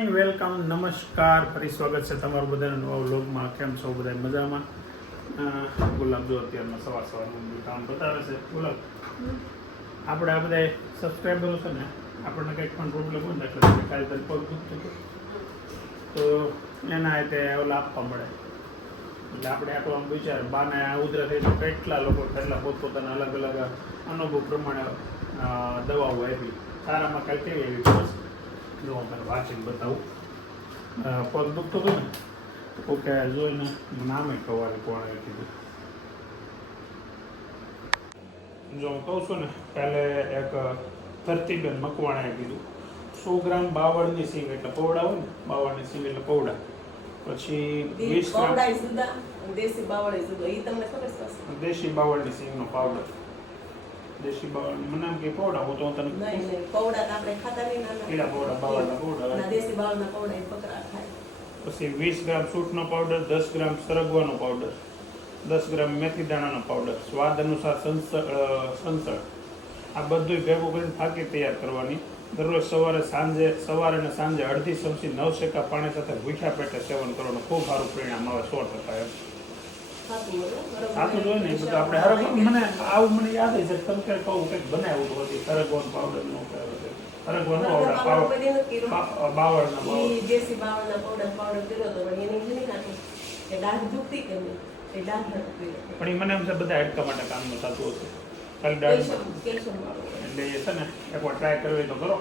Morning, welcome, નમસ્કાર, ફરી સ્વાગત છે તમારું બધાનું નવા વ્લોગમાં. કેમ છો બધા? મજામાં? ગુલાબ જો અત્યારમાં સવારનું કામ બતાવે છે. ગુલાબ, આપણે આ બધા સબસ્ક્રાઈબરો છે ને, આપણને કંઈક પણ પ્રોબ્લેમ હોય ને એટલે કાલે પગ દુખતું તો એના રીતે ઓલા આપવા મળે. એટલે આપણે આપણો આમ વિચાર બાને ઉધરા થઈ તો કેટલા લોકો કેટલા પોતપોતાના અલગ અલગ અનુભવ પ્રમાણે દવાઓ આપી. સારામાં કાંઈ કેવી એવી બસ જો મને વાંચીને બતાવું. પગ દુખતો હતો ને ઓકે જોઈને નામે કવાલે કોણે કીધું. જો હું કહું છું ને, કાલે એક ધરતીબેન મકવાણાએ કીધું 100 ગ્રામ બાવળની સિંગ એટલે પૌડા હોય ને, બાવળની સિંગ એટલે પૌડા, પછી 20 ગ્રામ દેશી બાવળ એ તમને ખબર છે? દેશી બાવળની સિંગનો પાવડર. દેશી બાવળ મને આમ કે પૌડા હું તો તને નહીં પૌડા તો આપણે ખાતા નહીં. કેળા પૌડા, બાવળના પૌડા, દેશી બાવળના પૌડા એ પકડા ખાય. પછી 20 ગ્રામ સૂંઠનો પાવડર, 10 ગ્રામ સરગવાનો પાવડર, 10 ગ્રામ મેથી દાણાનો પાવડર, સ્વાદ અનુસાર સંસળ. આ બધું ભેગું કરીને ફાંકી તૈયાર કરવાની. દરરોજ સવારે અને સાંજે અડધી ચમચી 9 શેકા પાણી સાથે ભૂખ્યા પેટે સેવન કરવાનું. ખૂબ સારું પરિણામ આવે 100%. એમ સાચું જોઈએ ને એ બધું આપણે હરગ મને આવું મને યાદ છે તમે ક્યારે કહું કંઈક બનાવ્યું હતું સરગવાનું પાવડરનું સરગવાનું બાવળના દેશી બાવળના પાવડર કર્યો હતો પણ એને નહીં નાખ્યું કે દાઢ દુખતી કે નહીં એ દાઢ નથી. પણ એ મને એમ છે બધા હાડકા માટે કામનું થતું હશે. ખાલી દાઢ કેલ્શિયમ વાળું એટલે એ છે ને એકવાર ટ્રાય કરવી તો કરો.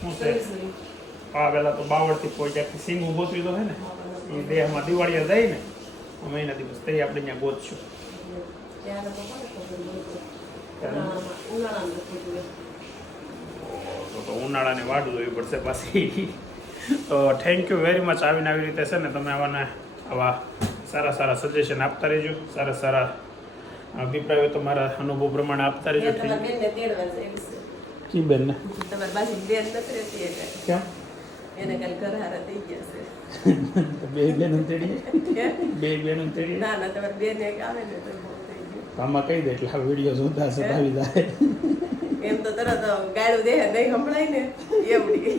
શું છે પહેલાં તો બાવળથી કોઈ ક્યાંકથી સિંગ ગોતવી તો છે ને એ દેહમાં દિવાળીયા જાય ને મહિના દિવસ તઈ આપણે ત્યાં ગોતશું. તો ઉનાળાની વાટ જોવી પડશે પાછી. તો થેન્ક યુ વેરી મચ. આવીને આવી રીતે છે ને તમે આવા સારા સારા સજેશન આપતા રહેજો, સારા અભિપ્રાયો તમારા અનુભવ પ્રમાણે આપતા રહેજો. કી બેન ને તમારી બાજુ બેન નથી રહેતી કેમ એને કાલે ઘરહારા થઈ ગયા છે. બે બેન તેડી ના તમારે બેન એક આવે ને તો બહુ થઈ ગયું. આમાં કહી દે એટલે આ વિડીયો જોતા હશે આવી જાય. એમ તો તરત ગાળું દે નહીં સંભળાય ને એવડી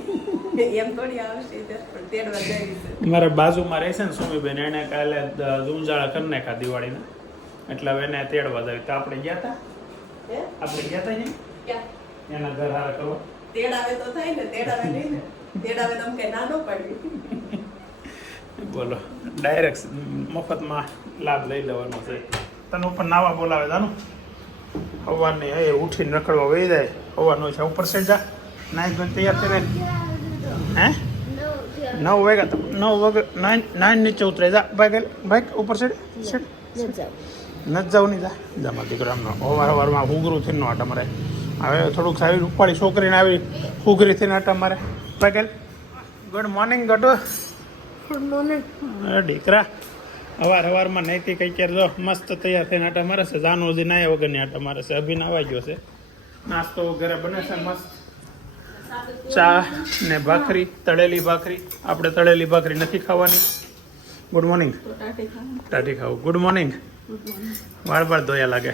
એમ થોડી આવશે પણ તેડવા જાય છે. મારા બાજુમાં રહેશે ને સુમીબેન, એને કાલે ઝુંઝાળા કરી નાખ્યા દિવાળીના એટલે હવે એને તેડવા જાય. તો આપણે ગયા હતા ને ક્યાં એના ઘર હારા કરવા. તેડાવે તો થાય ને, તેડાવે નહીં ને. તેડાવે તો કે ના ન પાડવી. બોલો ડાયરેક્ટ મફતમાં લાભ લઈ લેવાનો છે. તને ઉપર નાવા બોલાવે જાનું સવારની એ ઉઠીને રખડવા વહી જાય. સવારનો છે ઉપર છે જા નાઈ ધોઈને તૈયાર થઈને હે 9 વાગ્યા 9 નીચે ઉતરે જા ભાઈ ઉપર છે નથી જાવ નહીં જામાં દીકરામનો સવારમાં હુગરું થઈને આટા મારે. હવે થોડુંક સારી રૂપાળી છોકરીને આવી હુગરી થઈને આટા મારે. ભાઈ good morning Gatu. Good morning. દીકરા સવારમાં નૈતી કઈ ક્યારે જો મસ્ત તૈયાર થઈને આટા મારે છે. જાનો હજી નાયા વગરની આટા મારે છે. અભિન આવી ગયો છે. નાસ્તો ઘરે બને છે મસ્ત. ચા ને ભાખરી, તળેલી ભાખરી. આપણે તળેલી ભાખરી નથી ખાવાની. Good morning. ટાટી ખાવું. Good morning. વાળ ધોયા લાગે.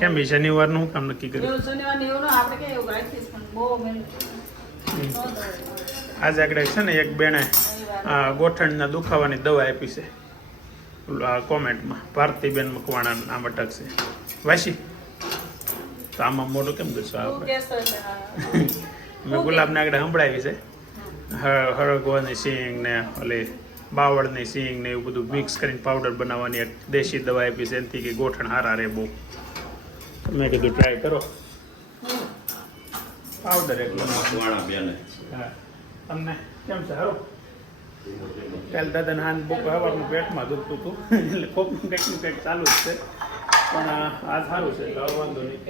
કેમ શનિવારનું શું કામ નક્કી કર્યું? આજે આગળ છે ને એક બેને ગોઠણના દુખાવાની દવા આપી છે. કોમેન્ટમાં ભારતીબેન મકવાણા નામ અટકશે. વાસી તો આમાં મોટું કેમ કરશો આપણે? મેં ગુલાબને આગળ સંભળાવી છે. હળગવાની સિંગ ને ઓલી બાવળની સિંગ ને એવું બધું મિક્સ કરીને પાવડર બનાવવાની એક દેશી દવા આપી છે. એનાથી કે ગોઠણ હારા રહે બહુ. મેં કીધું ટ્રાય કરો. પાવડર એટલો હા. તમને કેમ છે? સારું. કાલ દાદાને હાન બુક હવાનું પેટમાં દુખતું હતું એટલે કોકનું કંઈક ચાલુ જ છે પણ આ સારું છે એટલે વાંધો નહીં.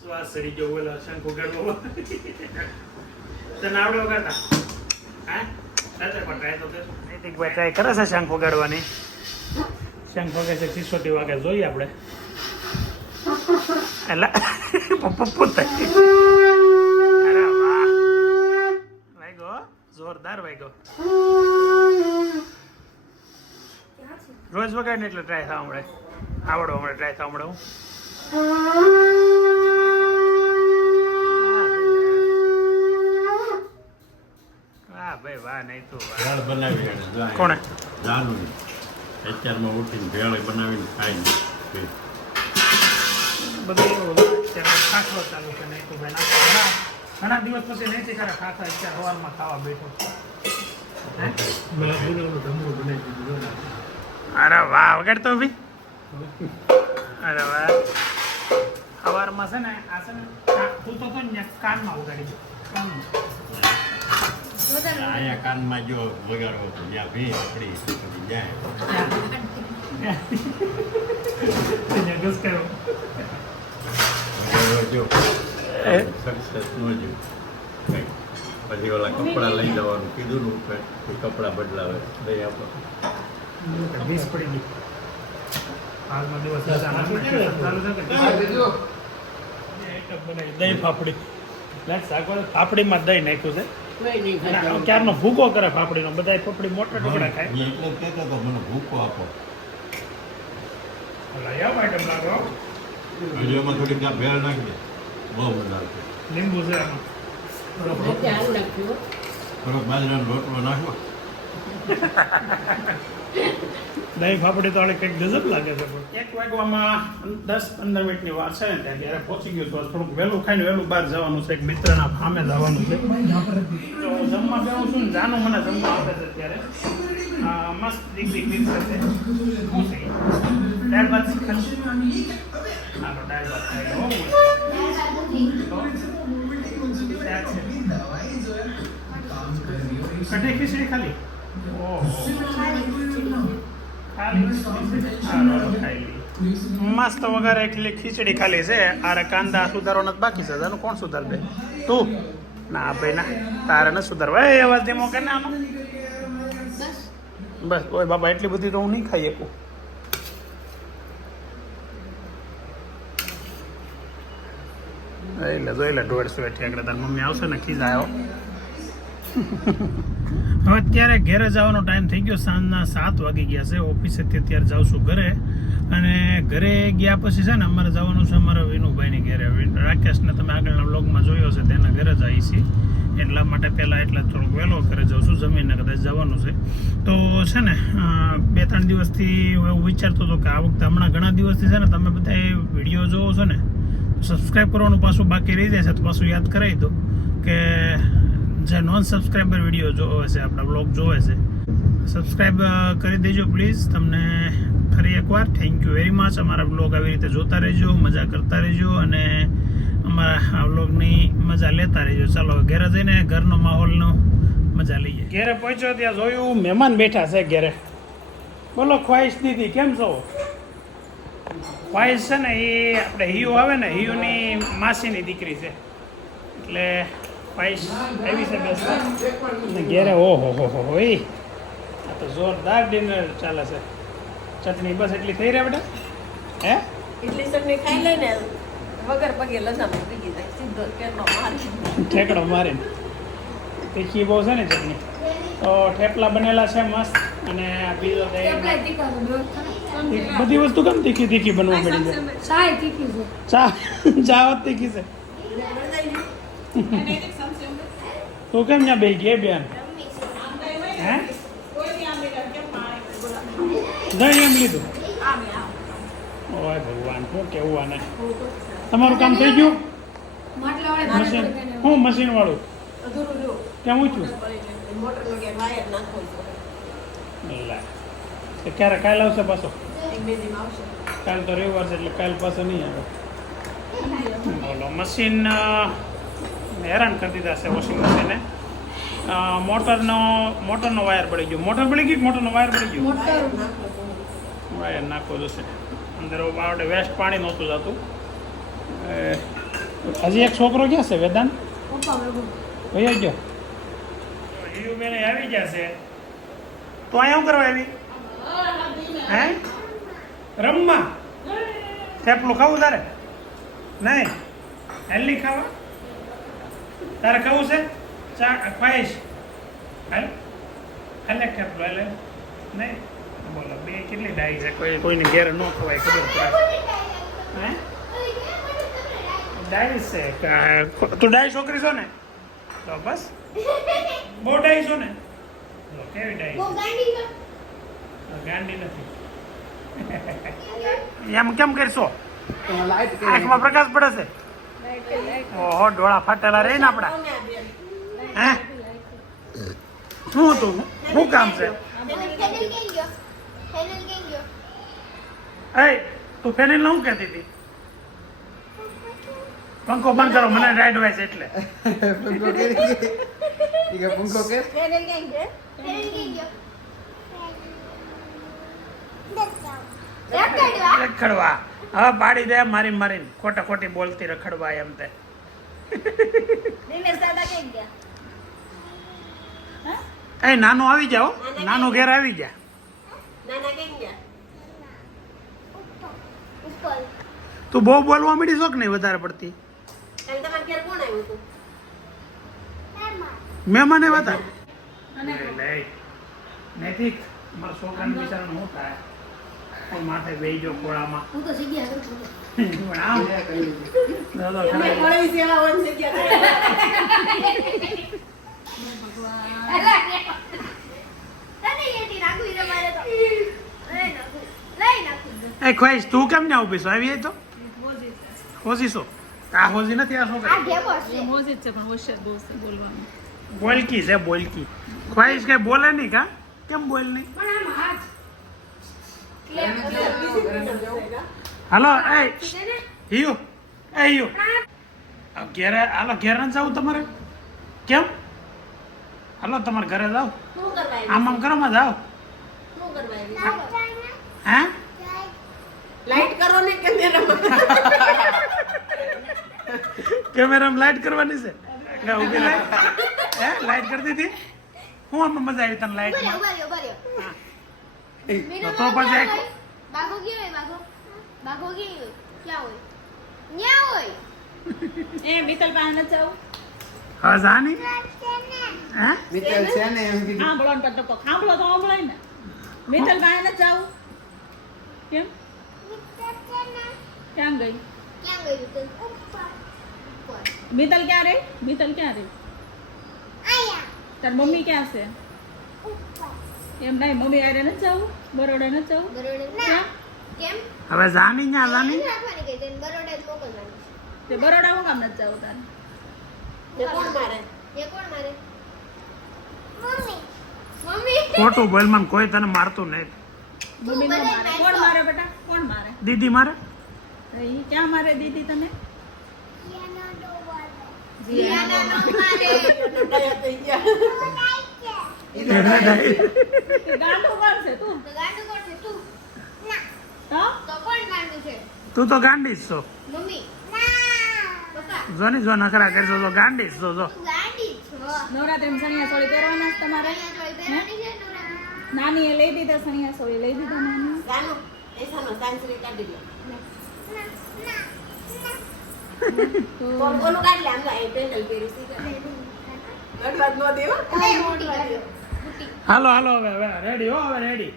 શ્વાસ ચડી ગયો બોલા શંખ ઉગાડવો. તને આવડે વગાડતા? હા ટ્રાય તો નૈતિકભાઈ ટ્રાય કરે છે શંખ વગાડવાની. શંખ વગે છે 660 વાગે જોઈએ આપણે. એટલે પપ્પુ થાય. અરે વાહ જોરદાર વાગ્યો રોજ વગાડ ને એટલે ટ્રાય થવા મળે આવડો હમણાં ટ્રાય થવા મળે હું વાહ ભાઈ વાહ નહીં તો ભેળ બનાવી એને કોણે જાનું અત્યારમાં ઉઠીને ભેળ બનાવીને ખાઈને બધું એવું અત્યારે ખાખરો ચાલુ છે નહીં તો ભાઈ ઘણા દિવસ પછી નહીં ખરા ખાખા અત્યારે સવારમાં ખાવા બેઠો અરે વાહ વગાડતો ભાઈ અરે વાહ સવારમાં છે ને આ છે ને તું તો ને કાનમાં વગાડી દો કાનમાં અહીંયા કાનમાં જો વગાડવો તો જ્યાં ભી આપણી પછી જાય વગાડવો જો સક્સેસ ન જો પછી ઓલા કપડાં લઈ જવાનું કીધું ને ઉપર કપડાં બદલાવે દઈ આપો વીસ પડી ગઈ હાલનો દિવસ ચાલુ છે દહીં ફાફડી ફાફડીમાં દહીં નાખ્યું છે ક્યારનો ભૂકો કરે ફાફડીનો બધા ફાફડી મોટા ટુકડા ખાય એટલે કહેતો તો મને ભૂકો આપો આઈટમ લાગો હજુ એમાં થોડીક આ ભેળ નાખી દે બહુ મજા આવશે લીંબુ છે આમાં થોડોક બાજરાનો રોટલો નાખો દહીં ફાફડી તો કંઈક ગજબ લાગે છે એક વાગવામાં 10-15 મિનિટની વાર છે ને ત્યાં ત્યારે પહોંચી ગયું તો થોડુંક વહેલું ખાઈને વહેલું બહાર જવાનું છે એક મિત્રના ફામે જવાનું છે તો જમવા બેવું છું ને જાનું મને જમવા આપે છે અત્યારે મસ્ત દીકરી પીસ છે દાળ ભાત ખાશે હાલો દાળ ભાત ખાઈ લો કઢી ખીચડી ખાલી મસ્ત વગર એકલી ખીચડી ખાલી છે આરે કાંદા સુધારવાનો જ બાકી છે તને કોણ સુધાર દે તું ના ભાઈ ના તારે ન સુધારવા એ અવાજ ધીમો કે આનો બસ ઓય બાબા એટલી બધી તો હું નહીં ખાઈ શકું એટલે જોઈ લે 150 આગળ તાર મમ્મી આવશે ને ખીજ આવ્યો હવે અત્યારે ઘરે જવાનો ટાઈમ થઈ ગયો સાંજના 7 વાગી ગયા છે ઓફિસેથી અત્યારે જાઉં છું ઘરે અને ઘરે ગયા પછી છે ને અમારે જવાનું છે અમારા વિનુભાઈની ઘરે રાકેશને તમે આગળના વ્લોગમાં જોયો છે તેના ઘરે જઈએ છીએ એટલા માટે પહેલાં એટલે થોડુંક વહેલો ઘરે જાઉં છું જમીને કદાચ જવાનું છે તો છે ને 2-3 દિવસથી એવું વિચારતો હતો કે આ વખતે હમણાં ઘણા દિવસથી છે ને તમે બધા વિડીયો જોવો છો ને સબસ્ક્રાઈબ કરવાનું પાછું બાકી રહી જાય છે તો પાછું યાદ કરાવી દો કે જે નોન સબસ્ક્રાઈબર વિડીયો જોવે છે આપણા બ્લોગ જોવે છે સબસ્ક્રાઈબ કરી દેજો પ્લીઝ તમને ફરી એકવાર થેન્ક યુ વેરી મચ અમારા બ્લોગ આવી રીતે જોતા રહેજો મજા કરતા રહેજો અને અમારા આ બ્લોગની મજા લેતા રહેજો ચાલો ઘરે જઈને ઘરનો માહોલનો મજા લઈએ ઘરે પહોંચ્યો ત્યાં જોયું મહેમાન બેઠા છે ઘરે બોલો ખ્વાહિશ દીદી કેમ છો ખ્વાહિશ છે ને એ આપણે હિયુ આવે ને હિયુની માસીની દીકરી છે એટલે ખ્વાહિશ આવી છે બેસવા અને ઘેરે ઓહો હો હો હો આ તો જોરદાર ડિનર ચાલે છે ચટણી બસ એટલી થઈ રહે બેટા હે એટલી ચટણી ખાઈ લઈને વગર પગે લજામાં બીજી જાય સીધો કેરનો મારી ઠેકડો મારીને તીખી બહુ છે ને ચટણી તો થેપલા બનેલા છે મસ્ત અને આ બીજો બધી વસ્તુ કેમ તીખી તીખી બનવા મળી છે ચા ચા તીખી છે તું કેમ ત્યાં બે ગઈ બેન હે દહીં એમ લીધું ઓય ભગવાન શું કેવું આને તમારું કામ થઈ ગયું મશીન હું મશીન વાળું કેમ ઊંચું મોટરનો કે વાયર નાખો ક્યારે કાલ આવશે પાછો એક બે દિન આવશે કાલ તો રવિવાર છે એટલે કાલ પાછો નહીં આવે બોલો મશીન હેરાન કરી દીધા છે વોશિંગ મશીને મોટરનો વાયર પડી ગયો મોટર પડી ગઈ મોટરનો વાયર પડી ગયો વાયર નાખવો જોશે અંદર આપણે વેસ્ટ પાણી નહોતું જતું હજી એક છોકરો ક્યાં છે વેદાંત ભાઈ ગયો હિયુબેન આવી ગયા છે તો અહીંયા શું કરવા આવી હે રમવા થેપલું ખાવું તારે નહીં હેલ્ધી ખાવા તારે ખાવું છે ચા ખ્વાહિશ હાલ હાલે કેટલો હાલે નહીં બોલો બે કેટલી ડાઈ છે કોઈને ઘેર ન ખવાય ખબર પડે હે ડાઈ છે તું ડાઈ છોકરી છો ને તો બસ બહુ ડાઈ છો ને કેવી ડાઈ ગાંડી નથી એમ કેમ કરશો આંખમાં પ્રકાશ પડે છે ઓહો ડોળા ફાટેલા રહે ને આપડા હે શું હતું શું કામ છે એ તું ફેનિલ શું કહેતી હતી પંખો બંધ કરો મને રાઈડ હોય છે એટલે રખડવા હવે પાડી દે મારી મારીને ખોટા ખોટી બોલતી રખડવા એમ તે એ નાનો આવી જાઓ નાનો ઘેર આવી જા તું બહુ બોલવા માંડી છો કે નહીં વધારે પડતી મહેમાન એવા હતા નૈતિક મારા છોકરાને બિચારાને શું થાય પણ માથે બેહી ગયો ખોળામાં હું તો જગ્યા કરું છું પણ આમ દાદા એ ખ્વાઈશ તું કેમ ને ઉભી છો આવી જાય તો હોજી છો આ હોજી નથી આ છોકરી બોલકી છે બોલકી ખ્વાઈશ કઈ બોલે નહીં કા કેમ બોલ નહીં હાલો એ હિયો એ હિયો ઘેરે હાલો ઘેર ન જાવ તમારે કેમ હાલો તમારે ઘરે જાઓ આમ આમ કરો માં જાઓ હે લાઈટ કરો ને કેમેરામાં લાઈટ કરવાની છે એટલે ઊભી લાઈટ હે લાઈટ કરી દીધી હું આમાં મજા આવી તને લાઈટમાં તો પછી બાઘો ગયો હોય બાઘો ગયો હોય ક્યાં હોય ન્યા હોય એ મિતલ પાસે ન જાવ હા જાની હે મિત્તલ છે ને એમ કીધું સાંભળો ને તો સાંભળો તો સાંભળાય ને મિતલ પાસે ન જાવ કેમ ક્યાં ગઈ ક્યાં ગયું તું ઉપર મિતલ ક્યાં રે મિતલ ક્યાં રે આયા તાર મમ્મી ક્યાં છે ઉપર એમ નહીં મમ્મી આરે ન જાવ બરોડા ન જાવ બરોડા ના કેમ હવે જાની ન્યા જાની રાખવાની ગઈ તેને બરોડા જ મોકલવાની તે બરોડા હું કામ ન જાવ તાર કોણ મારે એ કોણ મારે મમ્મી મમ્મી ખોટું બોલ મને કોઈ તને મારતું નહીં મમ્મી નો મારે કોણ મારે બેટા કોણ મારે દીદી મારે ઈ ક્યાં મારે દીદી તને યાના ડોવાલે જીયાના યાના નો મારે ડાયા થઈ ગયા ગાંડું મારશે તું તો ગાંડું કોણ છે તું ના તો કોણ ગાંડું છે તું તો ગાંડી જ છો મમ્મી ના પપ્પા જો ની જો નખરા કરશો તો ગાંડી જ છો જો તું ગાંડી છો નવરાત્રિમાં સણિયા સોળી પહેરવાના છે તમારે અહીંયા તો પહેરવાની છે નવરાત્રી નાની એ લઈ દીધા સણિયા સોળી લઈ દીધા નાની જાનો એસાનો સાંસરી કાઢી દે તો કોણ કોનું કાઢી લે આમ એ પેન્ડલ પહેરી સીધા ગડવાદ નો દેવો હાલો હાલો હવે રેડી હો હવે રેડી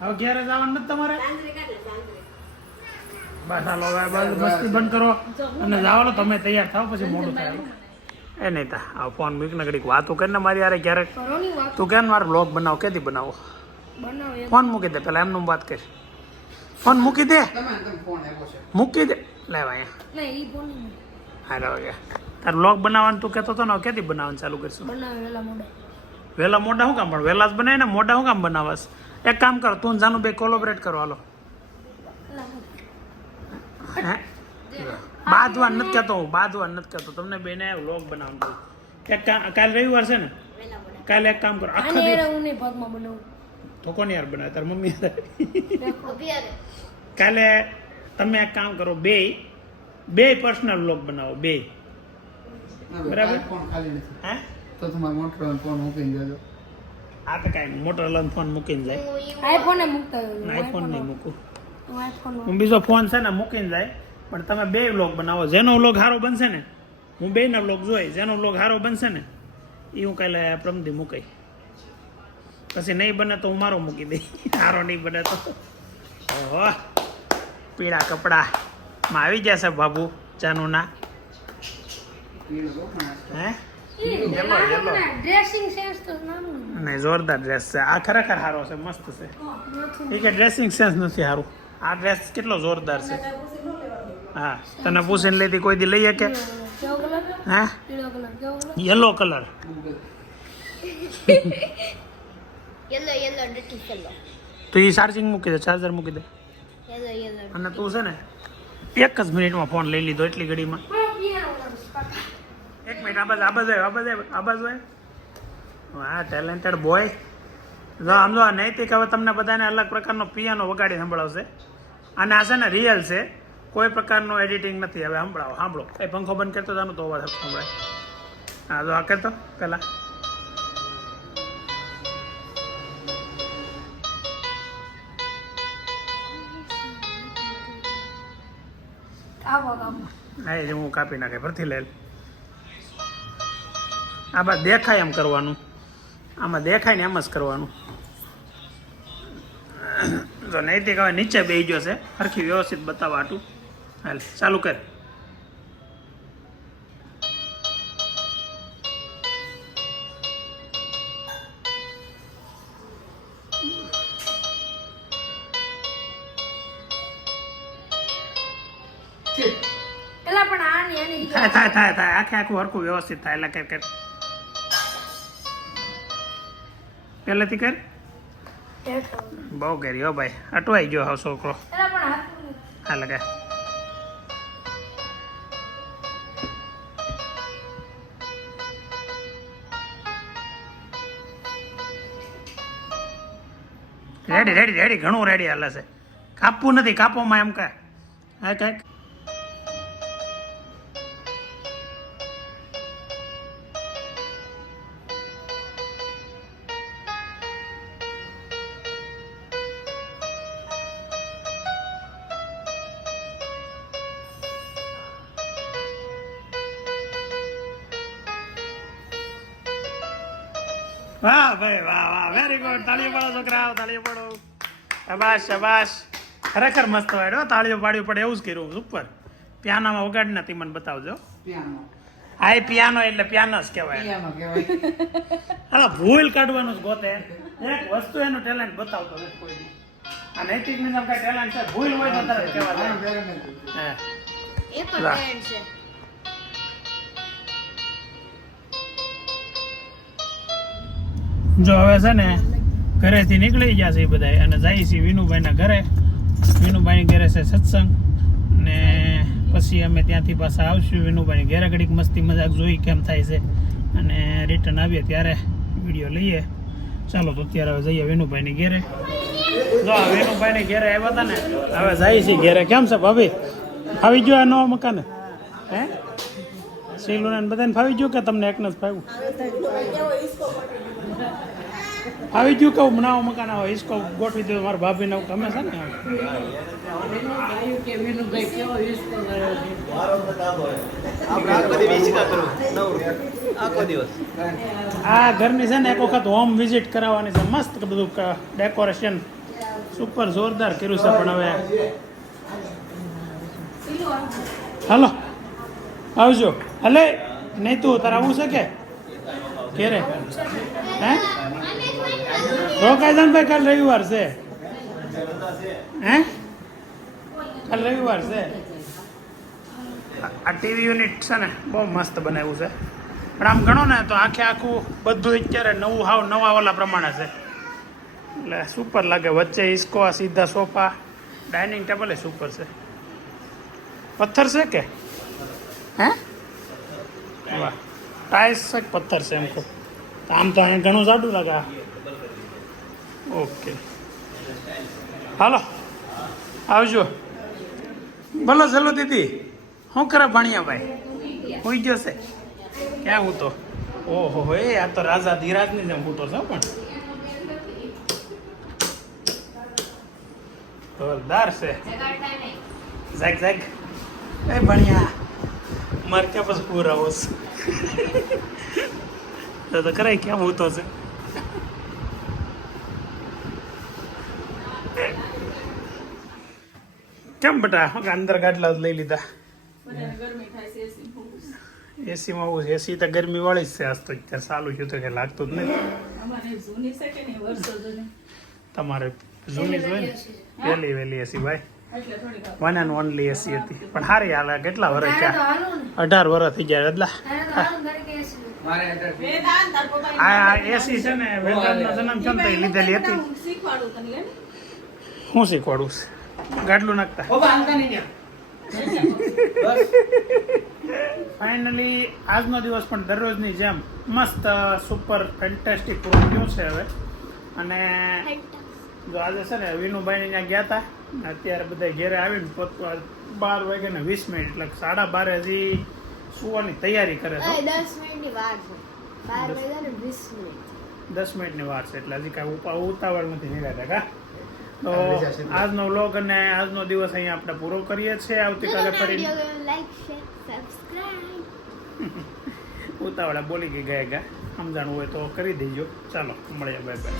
હવે ઘેરે જવાનું નથી તમારે સાંસરી કાઢ લે સાંસરી બસ હાલો હવે બસ મસ્તી બંધ કરો અને જાઓ તમે તૈયાર થાવ પછી મોડું થાય એ નહીં તા આ ફોન મૂકને ઘડીક વાતો કરીને મારી યારે ક્યારેક કરોની વાત તું કેમ મારો બ્લોગ બનાવો કેથી બનાવો બનાવ ફોન મૂકી દે પેલા એમનું વાત કરી ફોન મૂકી દે તમે ફોન આવ્યો છે મૂકી દે લેવા અહીંયા નહીં ઈ ફોન નહીં હા રહો તાર બ્લોગ બનાવવાનું તું કહેતો હતો ને હવે ક્યાંથી બનાવવાનું ચાલુ કરશું બનાવે વેલા મોડે વહેલા મોઢા શું કામ પણ વહેલા જ બનાય ને મોઢા શું કામ બનાવસ એક કામ કરો તું ને જાનું બે કોલોબરેટ કરો હાલો હે બાદવાન નથી કહેતો હું બાદવાન નથી કહેતો તમને બેને વ્લોગ બનાવવાનું કહું એક કાલે રવિવાર છે ને કાલે એક કામ કરો આખા આને દિવસ એરે હું નહીં ભાગમાં બનાવું તો કોને યાર બનાવે તાર મમ્મી અભિયારે કાલે તમે એક કામ કરો બે પર્સનલ વ્લોગ બનાવો બે બરાબર. ફોન ખાલી નથી હે તો તમારે મોટો ફોન મૂકીને જજો આ તો કાંઈ મોટો લન ફોન મૂકીને જાય આઈફોન ને મૂકતા હોય આઈફોન નહીં મૂકું હું આઈફોન હું બીજો ફોન છે ને મૂકીને જાય પણ તમે બે વ્લોગ બનાવો જેનો વ્લોગ સારો બનશે ને હું બેના વ્લોગ જોઈ જેનો વ્લોગ સારો બનશે ને એ હું કાલે પ્રમદી મૂકાઈ પછી નહીં બને તો હું મારો મૂકી દઈ, સારો નહીં બને તો. ઓહો, પીળા કપડામાં આવી જશે બાબુ જાનુના. હે યલો યલો ડ્રેસિંગ સેન્સ તો નાનું નહીં, જોરદાર ડ્રેસ છે આ, ખરેખર સારો છે, મસ્ત છે. એ કે ડ્રેસિંગ સેન્સ નથી સારું, આ ડ્રેસ કેટલો જોરદાર છે. હા, તને પૂછીને લેતી કોઈ દી લઈએ કે? કેવો કલર? હા, પીળો કલર. કેવો કલર? Yellow colour. યલો ડટી યલો. તો એ ચાર્જિંગ મૂકી દે, ચાર્જર મૂકી દે. યલો. અને તું છે ને 1 જ મિનિટમાં ફોન લઈ લીધો, એટલી ઘડીમાં. 1 મિનિટ, આ બાજુ આવે. હા, ટેલેન્ટેડ બોય. જો આમ જો નૈતિક હવે તમને બધાને અલગ પ્રકારનો પિયાનો વગાડી સંભળાવશે. અને આ છે ને રિયલ છે, કોઈ પ્રકારનું એડિટિંગ નથી. હવે સાંભળો. એ પંખો બંધ કરતો જાનું તો અવાજ સંભળાય. હા, જો આ કરતો પેલા. હા, એ હું કાપી નાખે ફરથી લે. આ બાદ દેખાય એમ કરવાનું, આમાં દેખાય ને એમ જ કરવાનું. જો નૈતિક હવે નીચે બેસી ગયો છે, સરખી વ્યવસ્થિત બતાવવા હાટું. હાલ ચાલુ કર. પેલા પણ આની થાય આખું હરખું વ્યવસ્થિત થાય. એટલે કર પહેલેથી કર. બહુ કરી હો ભાઈ, અટવાઈ ગયો હવે છોકરો. પેલા પણ હા, લગે રેડી ઘણું રેડી હાલે છે. કાપવું નથી, કાપોમાં એમ કહે. હા, કંઈક વાહ ભાઈ વાહ, વેરી ગુડ. તાળીઓ પાડો છોકરા, તાળીઓ પાડો. શાબાશ. ખરેખર મસ્ત વાળ્યો, તાળીઓ પાડવી પડે એવું જ કર્યું. ઉપર પિયાનોમાં વગાડી નથી, મને બતાવજો. હા, પિયાનો એટલે પિયાનો જ કહેવાય. હા, ભૂલ કાઢવાનું જ ગોતે. એક વસ્તુ એનું ટેલેન્ટ બતાવતો નથી કોઈ દી. આ નૈતિક ને કઈ ટેલેન્ટ છે, ભૂલ હોય તો તરત કહેવા જાય. હા, એ પણ ટેલેન્ટ છે. જો હવે છે ને ઘરેથી નીકળી ગયા છે એ બધા, અને જાય છે વિનુભાઈના ઘરે. વિનુભાઈની ઘરે છે સત્સંગ, ને પછી અમે ત્યાંથી પાછા આવશું વિનુભાઈની ઘરે. ઘડીક મસ્તી મજાક જોઈ કેમ થાય છે, અને રિટર્ન આવીએ ત્યારે વિડીયો લઈએ. ચાલો તો અત્યારે હવે જઈએ વિનુભાઈની ઘરે. જો વિનુભાઈની ઘરે આવ્યા હતા ને, હવે જાય છે ઘરે. કેમ છે ભાભી, ફાવી ગયો આ નવા મકાન? હે શીલું ને બધાને ફાવી ગયું કે તમને એકને જ ફાવ્યું? આવી ગયું કહું બનાવો મકાન, આવો હિસકો ગોઠવી દો. મારા ભાભીને ગમે છે ને. આ ઘરની છે ને એક વખત હોમ વિઝિટ કરાવવાની છે. મસ્ત બધું ડેકોરેશન સુપર જોરદાર કર્યું છે. પણ હવે હાલો આવજો. હલે નહીં તું તારે આવું છે કે ઘેરે? હે રોકાઈ જાન ભાઈ, કાલ રવિવાર છે. હે કાલ રવિવાર છે. આ ટીવી યુનિટ છે ને બહુ મસ્ત બનાવ્યું છે. પણ આમ ગણો ને તો આખું બધું અત્યારે નવું હાવ નવા ઓલા પ્રમાણે છે. એટલે સુપર લાગે. વચ્ચે હિસકો, આ સીધા સોફા, ડાઇનિંગ ટેબલ એ સુપર છે. પથ્થર છે કે? હે વાહ, ટાઇલ્સ છે કે પથ્થર છે એમ કહો? આમ તો અહીંયા ઘણું જાડું લાગે. ઓકે હાલો આવજો. બોલો ચલો દીદી, શું કરે ભાણિયા ભાઈ? હોઈ ગયો છે ક્યાં? હું તો ઓહો એ આ તો રાજા ધીરાજની જેમ હું તો છું. પણ જોરદાર છે. જાગ એ ભણિયા મારે ક્યાં પછી પૂરા હોશ તો કરાય. ક્યાં હું તો છે કેમ બેટા અંદર ગાટલા જ લઈ લીધા બધાને ગરમી થાય છે એસી ફૂંકું. એસીમાં આવું એસી તો ગરમી વાળી જ છે આજ તો અત્યારે ચાલુ છે તો કે લાગતું જ નહીં અમારે જૂની છે કે નહીં વર્ષો જૂની તમારે જૂની જ હોય ને વહેલી એસી ભાઈ એટલે થોડીક વાર. વન એન્ડ ઓનલી એસી હતી પણ સારી હાલે કેટલા વર્ષ તારે તો થયા હાલું ને 18 વર્ષ થઈ ગયા એટલા તારે તો હાલું ને ઘરે કે એસી. મારે અત્યારે વેદાંત તાર પોતાની આ એસી છે ને વેદાંતનો જન્મ છે ને તો એ લીધેલી હતી હું શીખવાડું તને લે ને. હું શીખવાડું છું ગાટલું નાખતા બાબા હાલતા નહીં ત્યાં. બસ ફાઇનલી આજનો દિવસ પણ દરરોજની જેમ મસ્ત સુપર ફેન્ટાસ્ટિક પૂરો ગયો છે હવે અને જો આજે છે ને વિનુભાઈ ત્યાં ગયા હતા અત્યારે બધા ઘેરે આવીને 12 વાગ્યા ને 20 મિનિટ એટલે 12:30 હજી સુવાની તૈયારી કરે છે 10 મિનિટની વાર છે 12 વાગ્યા ને 20 મિનિટ 10 મિનિટની વાર છે એટલે હજી કાંઈ ઉતાવળ નથી નીકળ્યા કા તો આજનો વ્લોગ અને આજનો દિવસ અહીંયા આપણે પૂરો કરીએ છીએ આવતીકાલે ફરી લાઈક શેર સબસ્ક્રાઇબ ઉતાવળા બોલી ગયા સમજાણું હોય તો કરી દેજો ચાલો મળીએ બાય બાય